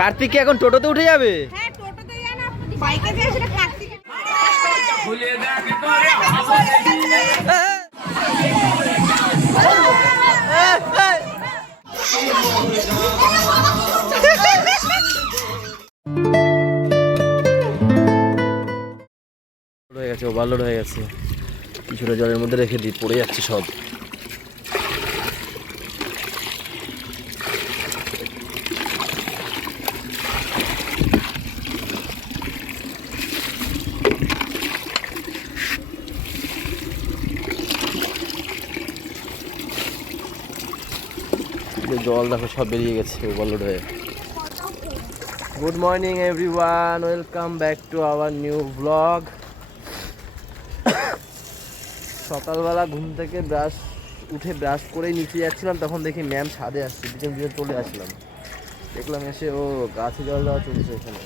কার্তিক কি এখন টোটোতে উঠে যাবে? হ্যাঁ হয়ে গেছে ওভারলোড হয়ে গেছে। কিছুটা জলের মধ্যে রেখে দিই পড়ে যাচ্ছে সব। জল দেখো সব বেরিয়ে গেছে ওভারলোড হয়ে। Good morning everyone welcome back to our new blog সকালবেলা ঘুম থেকে ব্রাশ উঠে ব্রাশ করেই নিচে যাচ্ছিলাম, তখন দেখি ম্যাম ছাদে আসছে, পিছন পিছন চলে আসলাম। দেখলাম এসে, ও গাছে জল দেওয়া চলছে এখানে।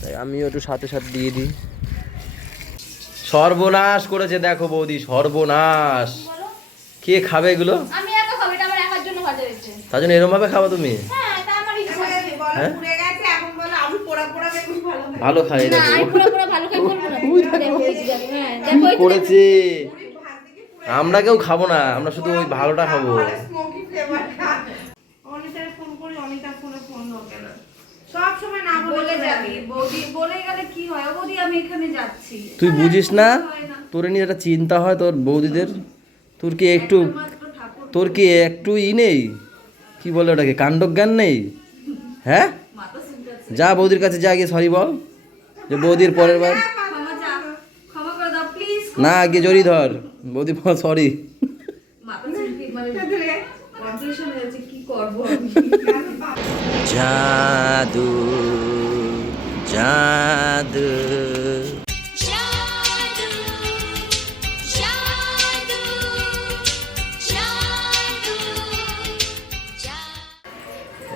তাই আমিও একটু সাথে সাথে দিয়ে দিই। সর্বনাশ করেছে দেখো বৌদি, সর্বনাশ। কে খাবে এগুলো আমি একা খাব এটা আমার একার জন্য ভাজা হয়েছে তার জন্য এরম ভাবে খাব তুমি? হ্যাঁ হ্যাঁ? পুড়ে গেছে এখন বলো আমি পোড়া পোড়া বেগুন ভালো খাই হ্যাঁ করেছে? আমরা কেউ খাব না আমরা শুধু ওই ভালোটা খাব। স্মোকি ফ্লেভার খা অনিতার ফোন করি অনিতার ফোনে ফোন ধরবে না। সব সময় না বলে বলে যাবি। যাবি বৌদি বলে গেলে কি হয়? ও বৌদি আমি এখানে যাচ্ছি। তুই বুঝিস না? তোর নিয়ে একটা চিন্তা হয় তোর বৌদিদের। তোর কি একটু তোর কি একটু ই নেই? কি বলে ওটাকে? কাণ্ডজ্ঞান নেই? হ্যাঁ? যা বৌদির কাছে যা গিয়ে সরি বল। যে বৌদির পরের বার। না গিয়ে জড়ি ধর। বৌদি সরি মাথা চুলকি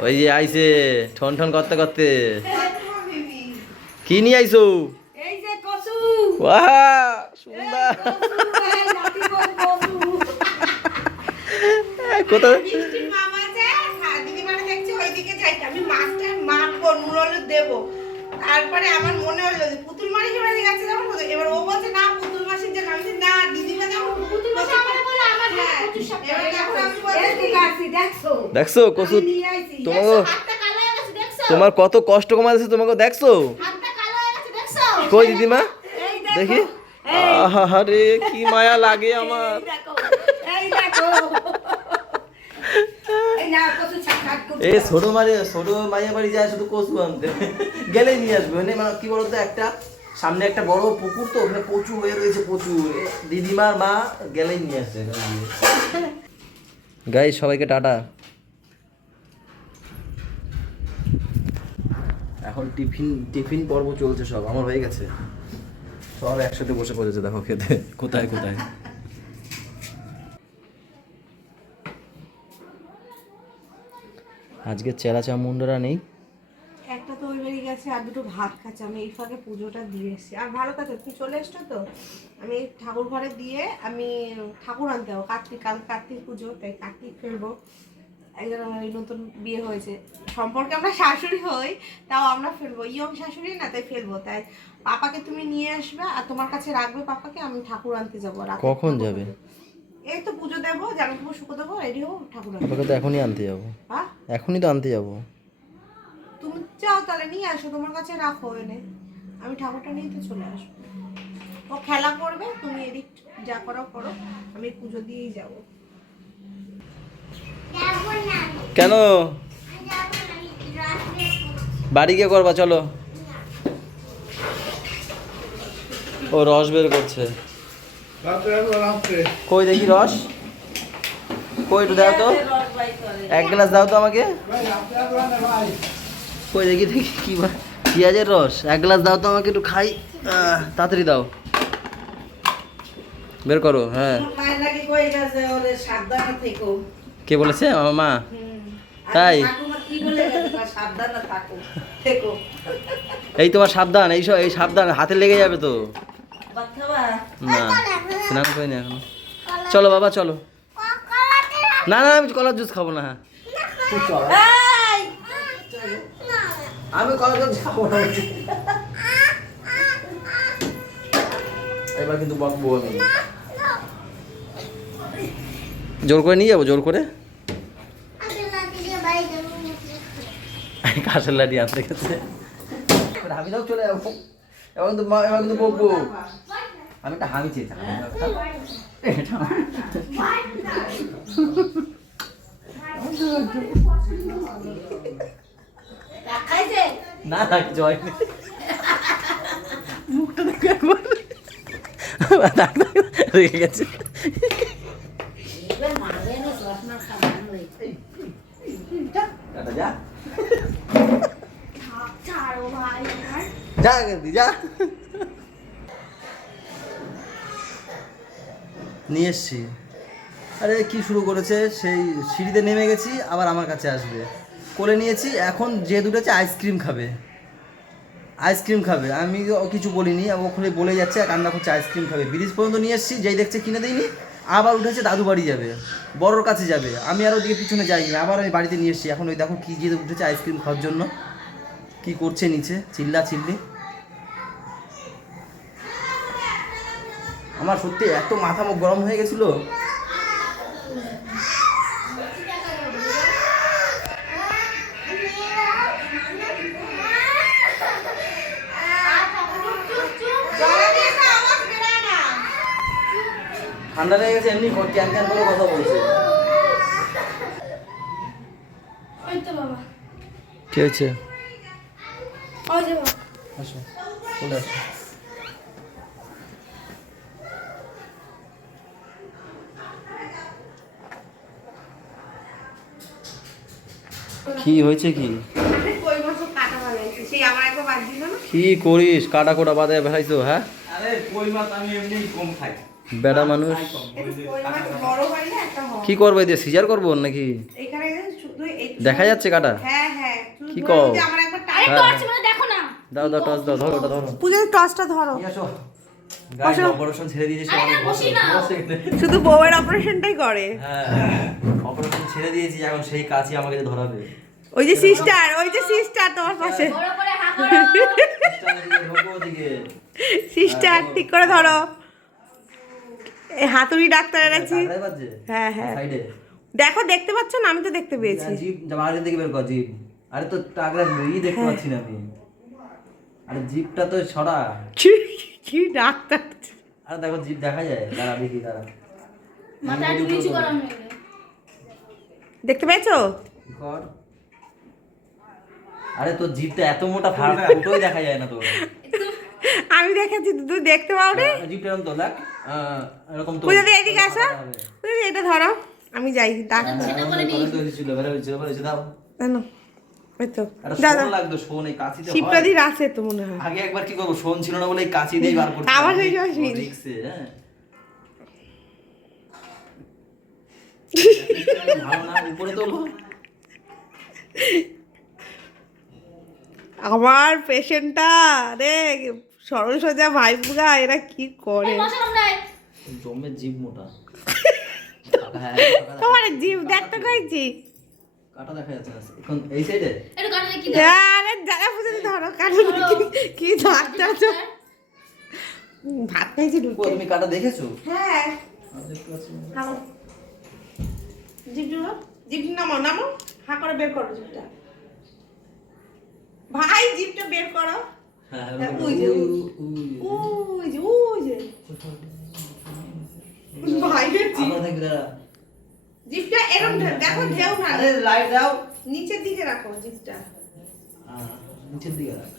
ওই যে আইছে ঠন ঠন করতে করতে। কি নিয়ে আইছো? এই যে কসু বাহ সুন্দর। এই নাতি বল কসু কোথায়? হ্যাঁ তারপরে আমার মনে হলো যে পুতুল মাসির বাড়ি গেছে যেমন এবার ও বলছে না পুতুল মাসির জন্য। আমি না দিদিমা যেমন পুতুল মাসি আমার বলে আমার হ্যাঁ, প্রচুর শখ এবার যখন আমি এই বলছি দিকে আসি দেখছ? দেখছ? কসু তোমাকে হাতটা কালো গেছে দেখছ? তোমার কত কষ্ট কমা দিয়েছে তোমাকে দেখছ? হাতটা কালো গেছে দেখছ? কই দিদিমা? দেখো। আহারে কি মায়া লাগে আমার। এই দেখো। এই দেখো। এই না কসু ছাট মারি ছোট মাইয়া বাড়ি যায় শুধু কচু আনতে। গেলে নিয়ে আসবে। মানে মানে কি বলতো একটা সামনে একটা বড় পুকুর তো ওখানে প্রচুর হয়ে রয়েছে প্রচুর। দিদিমার মা গেলেই নিয়ে আসে। গাই সবাইকে টাটা। এখন টিফিন টিফিন পর্ব চলছে সব আমার হয়ে গেছে। সব একসাথে বসে পড়েছে দেখো খেতে। কোথায় কোথায়? আজকে চেলা চামুন্ডরা নেই একটা তো ওই বাড়ি গেছে আর দুটো ভাত খাচ্ছে আমি এই ফাঁকে পুজোটা দিয়ে এসেছি। আর ভালো কথা তুমি চলে এসছো তো? আমি ঠাকুর ঘরে দিয়ে আমি ঠাকুর আনতে যাব কার্তিক কাল কার্তিক পুজো তাই কার্তিক ফেলব। একজন আমার এই নতুন বিয়ে হয়েছে। সম্পর্কে আমরা শাশুড়ি হই তাও আমরা ফেলব। ইয়ং শাশুড়ি না তাই ফেলব। তাই পাপাকে তুমি নিয়ে আসবে আর তোমার কাছে রাখবে পাপাকে আমি ঠাকুর আনতে যাব। কখন যাবে? এই তো পুজো দেবো জামা কাপড় শুকো দেবো রেডি হব ঠাকুর আনতে তো এখনই আনতে যাব। হ্যাঁ? এখনই তো আনতে যাব। যাও তাহলে নিয়ে আসো, তোমার কাছে রাখো এনে। আমি ঠাকুরটা নিয়ে তো চলে আসব। ও খেলা করবে, তুমি এদিক যা করো করো। আমি পুজো দিয়েই যাব। কেন? বাড়ি গিয়ে করবা, চলো। ও রস বের করছে। কই দেখি রস? কই একটু দাও তো। এক গ্লাস দাও তো আমাকে। কই দেখি দেখি কি বা- পেঁয়াজের রস? এক গ্লাস দাও তো আমাকে একটু খাই। তাড়াতাড়ি দাও। বের করো হ্যাঁ। মায়ের নাকি কই গেছে ওরে সাবধানে থেকো। কে বলেছে? আমার মা? তাই? এই তোমার সাবধান এই সব এই সাবধান হাতে লেগে যাবে তো। ভাত না স্নান করিনি এখনও। চলো বাবা চলো। না না আমি কলার জুস খাব না। এই! আমি কলেজে যাব এবার কিন্তু বকবো আমি। জোর করে নিয়ে যাব, জোর করে? কাশের লাঠি আনতে গেছে। আমি যাও চলে যাব। এবার মা- এবার কিন্তু বকবো আমি একটা হামি চেয়েছি হামি একটা। না না জয়। নেই। মুখটা দেখো একবার। রেগে গেছে। যা। যা গেন্দি যা। নিয়ে এসছি। আরে কি শুরু করেছে? সেই সিঁড়িতে নেমে গেছি আবার আমার কাছে আসবে। কোলে নিয়েছি, এখন যে দুটেছে আইসক্রিম খাবে। আইসক্রিম খাবে, আমি কিছু বলিনি ওখানে বলে যাচ্ছে, কান্না করছে আইসক্রিম খাবে। ব্রিজ পর্যন্ত নিয়ে এসেছি, যেই দেখছে কিনে দিইনি আবার উঠেছে দাদু বাড়ি যাবে, বড়োর কাছে যাবে। আমি আর ওদিকে পিছনে যাইনি, আবার আমি বাড়িতে নিয়ে এসেছি। এখন ওই দেখো কী যে উঠেছে আইসক্রিম খাওয়ার জন্য, কি করছে নিচে, চিল্লা চিল্লি। আমার সত্যি এত মাথা গরম হয়ে গেছিল ঠান্ডা লেগে গেছে এমনি ক্যান ক্যান করে কথা বলছে। কি হয়েছে? আসো চলে আসো। কি হয়েছে কি? কি করিস? কাটা কোটা বাদে বেড়াইছো হ্যাঁ? আরে কই মাছ আমি এমনি কম খাই। বেড়া মানুষ। হয় হয় কি করব দিয়ে সিজার করব নাকি? এখানে শুধু এই দেখা যাচ্ছে কাটা। হ্যাঁ হ্যাঁ কি ধরে কও? যদি আমার একবার আরে হ্যাঁ, টর্চ হ্যাঁ। মানে দেখো না। দাও দাও টস দাও ধরো ওটা ধরো। পূজার টসটা ধরো। অপারেশন ছেড়ে দিয়েছে। শুধু বউয়ের অপারেশনটাই করে। হ্যাঁ অপারেশন ছেড়ে দিয়েছি এখন সেই কাজই আমাকে ধরাবে। ওই যে সিস্টার ওই যে সিস্টার তোমার পাশে। করে। করো। সিস্টার ঠিক করে ধরো। হাতুড়ি ডাক্তার এনেছি হ্যাঁ হ্যাঁ। দেখো দেখতে পাচ্ছ না? আমি তো দেখতে পেয়েছি। জিপ বাইরে থেকে বের কর জিপ আরে তো ই দেখতে হ্যাঁ। পাচ্ছি না আমি। আরে জিপটা তো ছড়া। কি কি ডাক্তার? আরে দেখো জিপ দেখা যায়। দাঁড়া দেখি দাঁড়া। মাথা একটু নিচু করো দেখতে পেয়েছ? কর আরে তোর জিপটা এত মোটা ফাড়া দেখা যায় না তোর। আমি দেখেছি তুই দেখতে পাও রে জিপটা এরকম তো দেখ। এরকম তো এদিকে আসো। এটা ধরো আমি যাই ডাক সেটা হ্যাঁ, করে নি তোর হয়েছিল, বের হয়েছিল, বের হয়েছে, দাও। জানো এই তো দাদা লাগতো, শোন, এই কাঁচিতে শিবটা আছে তো মনে হয় আগে একবার কি করব শোন ছিল না বলে এই কাঁচি দিয়ে বার করতে আবার সেই সময় শিল। রিক্সে, হ্যাঁ। উপরে তোলো। আমার পেশেন্টটা রে সরল সোজা ভাই বুগা এরা কি করে? জিভ মোটা। হ্যাঁ, তোমার জিভ দেখতে কইছি। কাটা দেখা যাচ্ছে এখন এই সাইডে একটু কাটা দেখি আরে যারা পুজো ধরো কারণ কি- কি ডাক্তার তো ভাত খাইছি ঢুকে। তুমি কাটা দেখেছ? হ্যাঁ। নামো জিভ নামো নামো হা করে বের করো জিভটা। ভাই জিভটা বের করো। ওই যে, ওই যে। ওই দাঁড়া। জিভটা এরকম দেখো ঢেউ না আরে লাইট দাও। নিচের দিকে রাখো জিভটা আহ, নিচের দিকে রাখ।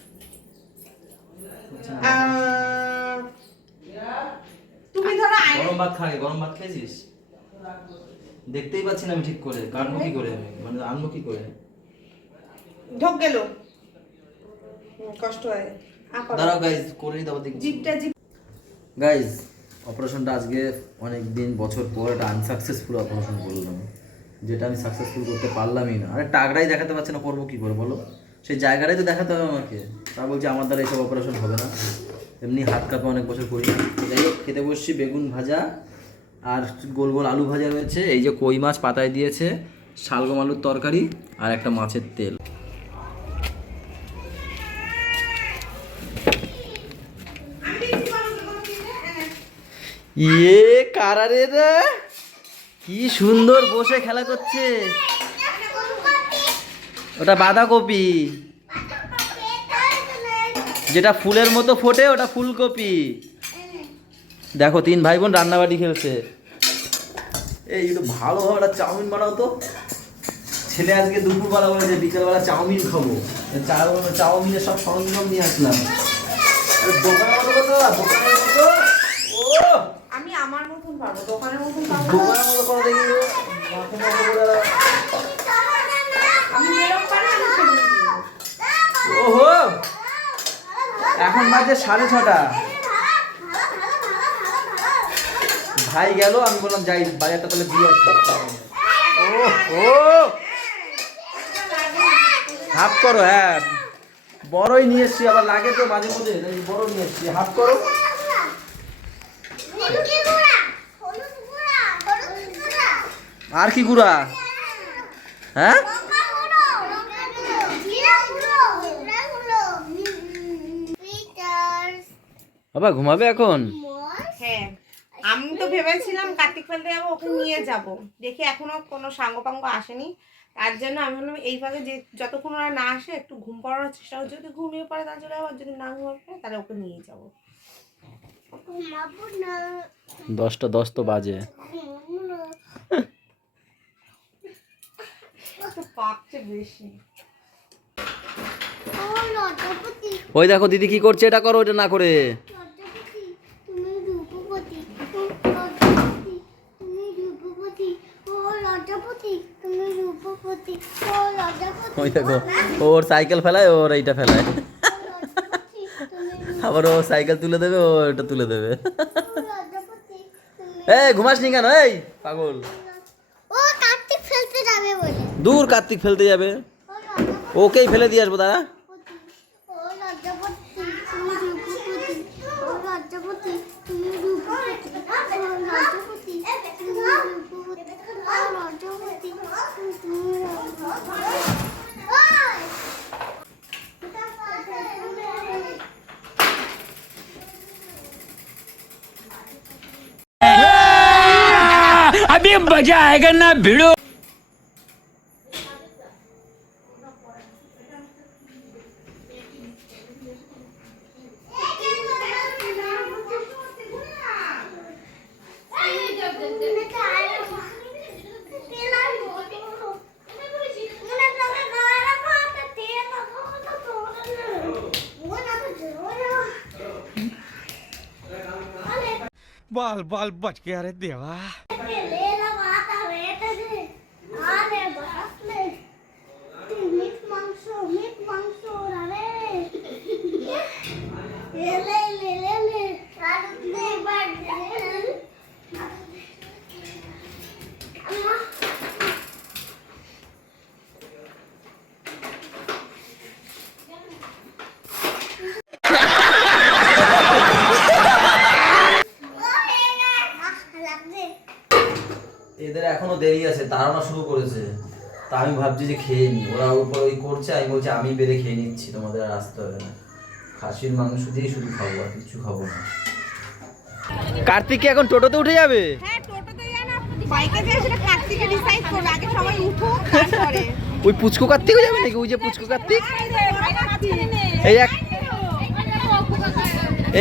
তুমি ধরো গরম ভাত খাগে গরম ভাত খেয়েছিস? দেখতেই পাচ্ছি না আমি ঠিক করে। কাটবো কি করে আমি? মানে আনব কি করে? ঢোক গেল। কষ্ট হয়। দাঁড়াও গাইজ করে নিতে দেখি জিভটা জিভ গাইজ অপারেশনটা আজকে অনেক দিন বছর পর একটা আনসাকসেসফুল অপারেশন করলাম যেটা আমি সাকসেসফুল করতে পারলামই না। আরে টাকরাই দেখাতে পারছে না করব কি করে বলো? সেই জায়গাটাই তো দেখাতে হবে আমাকে। তা বলছে আমার দ্বারা এইসব অপারেশন হবে না। এমনি হাত কাপে অনেক বছর করি যাই হোক খেতে বসছি বেগুন ভাজা আর গোল গোল আলু ভাজা রয়েছে। এই যে কই মাছ পাতায় দিয়েছে শালগম আলুর তরকারি আর একটা মাছের তেল। ইয়ে কারারে রে কি সুন্দর বসে খেলা করছে। ওটা বাঁধাকপি। যেটা ফুলের মতো ফোটে, ওটা ফুলকপি। দেখো, তিন ভাই বোন রান্নাবাড়ি খেলছে। এই, একটু ভালোভাবে একটা চাউমিন বানাও তো। ছেলে আজকে দুপুরবেলা বলেছে, বিকেলবেলা চাউমিন খাব। চাউ- চাউমিনের সব সরঞ্জাম নিয়ে আসলাম। আরে দোকানের মতো কত দোকানের মতো ও আমি আমার মতন পারব দোকানের মতন পারব দোকানের মতো করে দেখি মাথা মাথা করে আমি এরকম পারি আমি সেরকম পারব। ওহো! এখন বাজে সাড়ে ছটা। ভাই গেল আমি বললাম যাই বাজারটা তাহলে দিয়ে আসি। ও ও হাফ করো হ্যাঁ। বড়ই নিয়ে এসছি আবার লাগে তো মাঝে মধ্যে বড় নিয়ে এসছি। হাফ করো। আর কি গুড়া? হ্যাঁ? বাবা ঘুমাবে এখন? হ্যাঁ। আমি তো ভেবেছিলাম কার্তিক ফেলতে যাব ওকে নিয়ে যাব। দেখি এখনও কোনো সাঙ্গ পাঙ্গ আসেনি। তার জন্য আমি ভাবলাম এই ভাগে যে যতক্ষণ ওরা না আসে একটু ঘুম পাড়ানোর চেষ্টা করছি। যদি ঘুমিয়ে পড়ে তার জন্য আবার যদি না ঘুমিয়ে পড়ে তাহলে ওকে নিয়ে যাব। দশটা দশ তো বাজে। একটু পাকছে বেশি। ওই দেখো দিদি কি করছে এটা করো এটা না করে। ওই দেখো ওর সাইকেল ফেলায় ওর এইটা ফেলায়। আবার ও সাইকেল তুলে দেবে ও এটা তুলে দেবে। এই ঘুমাস নি কেন? এই পাগল। দূর কার্তিক ফেলতে যাবে ও লজ্জাপতি ওকেই ফেলে দিয়ে আসবো দাদা ও লজ্জাপতি তুমি রূপবতী ও লজ্জাপতি তুমি রূপবতী ও লজ্জাপতি তুমি রূপবতী ও লজ্জাপতি তুমি अभी मजा आएगा ना भिड़ो बाल बच गया रे देवा। मीठ मांगसो তাড়ানো শুরু করেছে। তা আমি ভাবছি যে খেয়ে নি ওরা উপর ওই করছে আমি বলছি আমি বেড়ে খেয়ে নিচ্ছি তোমাদের আর আসতে হবে না। খাসির মাংস দিয়ে শুধু খাব আর কিছু খাব না। কার্তিক কি এখন টোটোতে উঠে যাবে? হ্যাঁ টোটোতে যান বাইকে যে সেটা কার্তিকে ডিসাইড করবে। আগে সবাই উঠো তারপরে। ওই পুচকু কার্তিকও যাবে নাকি? ওই যে পুচকু কার্তিক? এই এক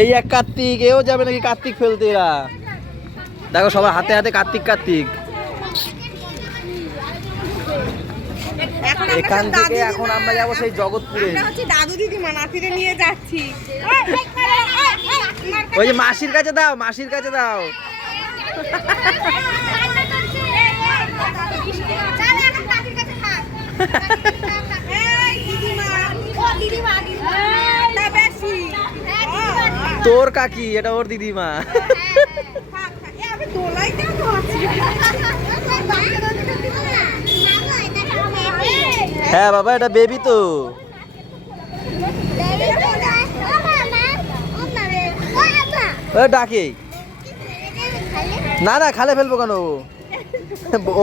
এই এক কার্তিক এও যাবে নাকি কার্তিক ফেলতে এরা? দেখো সবার হাতে হাতে কার্তিক কার্তিক। এখন এখান থেকে এখন আমরা যাব সেই জগৎপুরে। আমরা হচ্ছে দাদু দিদিমা নাতিরে নিয়ে যাচ্ছি। ওই যে মাসির কাছে দাও মাসির কাছে দাও। তোর কাকি এটা ওর দিদিমা হ্যাঁ বাবা, এটা বেবি তো। ডাকে। না না, খালে ফেলব কেন?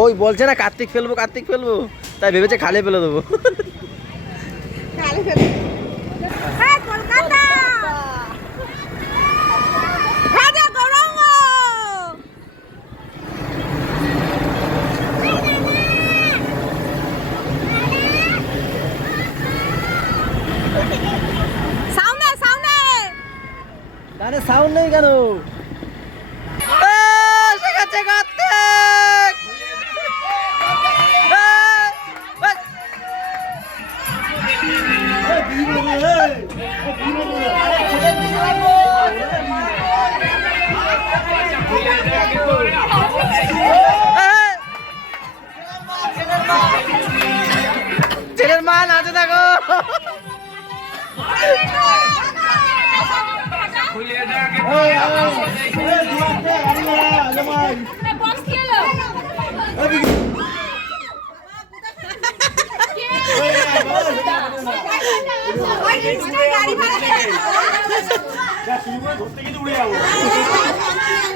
ওই বলছে না, কার্তিক ফেলব কার্তিক ফেলব। তাই ভেবেছে খালে ফেলে দেবো কলকাতা রাজা গৌরঙ্গ সাউন্ডে সাউন্ডে গানে সাউন্ড নেই কেন শেখাচ্ছে কার্তিক! ছেলের মা নাচে দেখো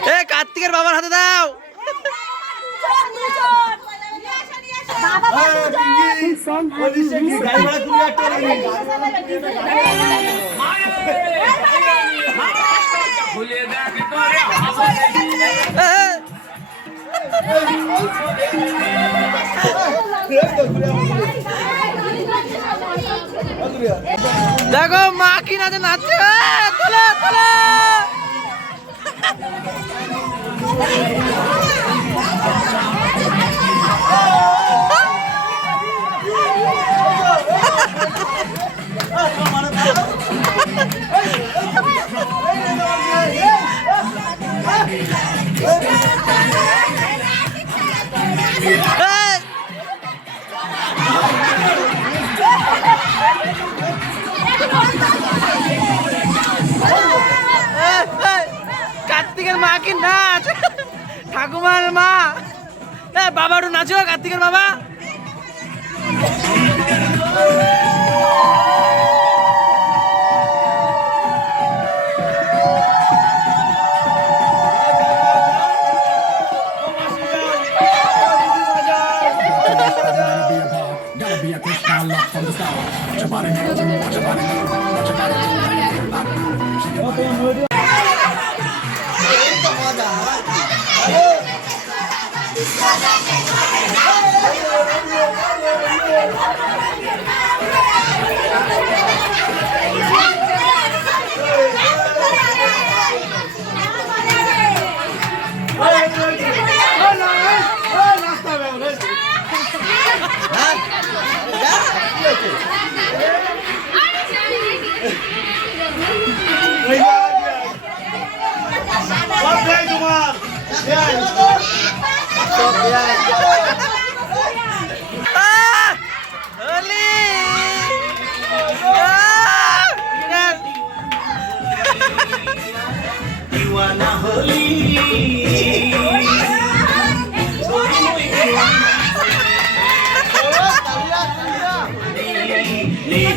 এ কার্তিকের বাবার হাতে দাও এ, দেখো মা কি নাচে নাচছে। এ, তোলে তোলে। নাচো কার্তিকের বাবা।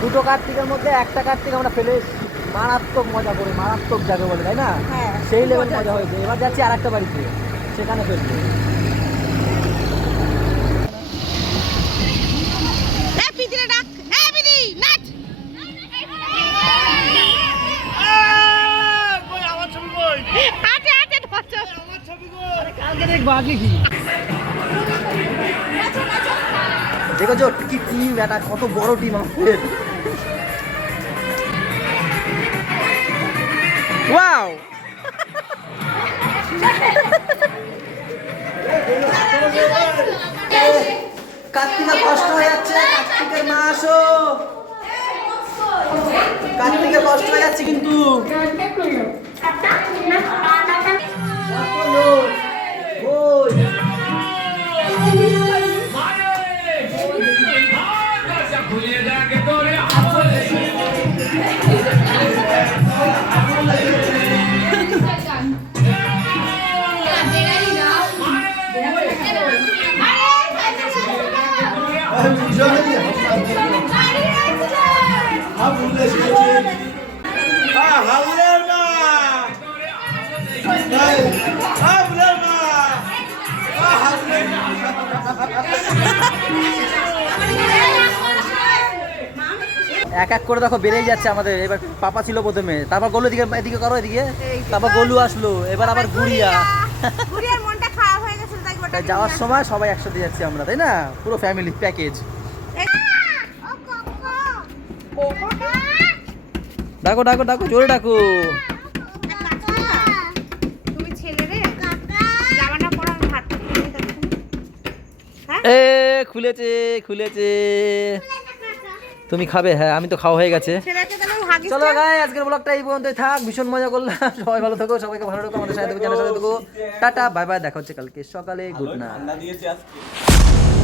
দুটো কার্তিকের মধ্যে একটা কার্তিক আমরা ফেলে মারাত্মক মজা করে মারাত্মক যাকে বলে তাই না? হ্যাঁ, সেই লেভেল মজা হয়েছে। এবার যাচ্ছি আর একটা বাড়িতে সেখানে ফেলব। ধরছো কালকে দেখব আগে কি? দেখেছ? কি টিম এটা কত বড় টিম আমাদের। ওয়াও কার্তিকের কষ্ট হয়ে যাচ্ছে। কার্তিকের মা আসো। কার্তিকের কষ্ট হয়ে যাচ্ছে কিন্তু। এক এক করে দেখো বেড়েই যাচ্ছে আমাদের। এবার পাপা ছিল প্রথমে। তারপর গোলু এদিকে এদিকে করো এদিকে। তারপর গোলু আসলো। এবার আবার গুড়িয়া। গুড়িয়ার মনটা খারাপ হয়ে গেছিল তাই গোটা যাওয়ার সময় সবাই একসাথে যাচ্ছি আমরা তাই না? পুরো ফ্যামিলি প্যাকেজ ডাকো ডাকো ডাকো জোরে ডাকো। ভাত এ খুলেছে। খুলেছে। তুমি খাবে হ্যাঁ আমি তো খাওয়া হয়ে গেছে। হাগিস চলো গাই আজকের ব্লগটা এই পর্যন্তই থাক ভীষণ মজা করলাম সবাই ভালো থাকো সবাইকে ভালো রাখো আমাদের সাথে থাকো টাটা বাই বাই দেখা হচ্ছে কালকে। সকালে গুড নাইট